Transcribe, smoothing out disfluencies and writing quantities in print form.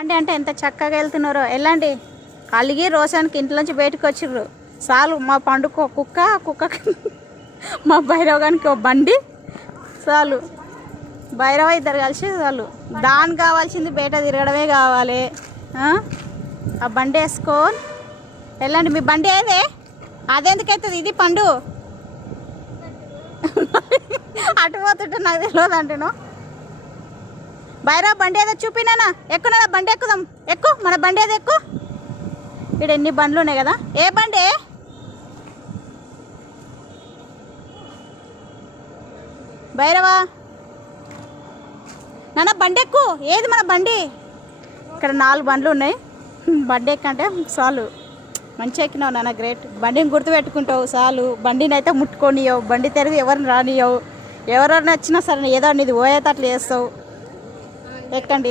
అంటే ఎంత చక్కగా వెళ్తున్నారో. వెళ్ళండి. అలిగి రోషానికి ఇంట్లోంచి బయటకు వచ్చిర్రు. చాలు మా పండుకో కుక్కకి మా భైరవ్ గానికి ఓ బండి చాలు. భైరవ ఇద్దరు కలిసి చాలు. దానికి కావాల్సింది బయట తిరగడమే కావాలి. ఆ బండి వేసుకొని వెళ్ళండి. మీ బండి ఏదే? అదెందుకైతుంది? ఇది పండు అటు పోతుంటే నాకు తెలియదు అంటేను. భైరవ్ బండి ఏదో చూపినానా? ఎక్కునా బండి ఎక్కుదాం. ఎక్కు మన బండి ఏదో ఎక్కు. ఇక్కడ ఎన్ని బండ్లు ఉన్నాయి కదా. ఏ బండి? భైరవా నాన్న బండి ఎక్కు. ఏది మన బండి? ఇక్కడ 4 బండ్లు ఉన్నాయి. బండి ఎక్కంటే చాలు. మంచిగా ఎక్కినావు నాన్న, గ్రేట్. బండిని గుర్తుపెట్టుకుంటావు చాలు. బండిని అయితే ముట్టుకోనియవు. బండి తెరిగి ఎవరిని రానియవు. ఎవరైనా వచ్చినా సరే ఏదో అనేది పోయేటట్లు చేస్తావు. ఎక్కండి.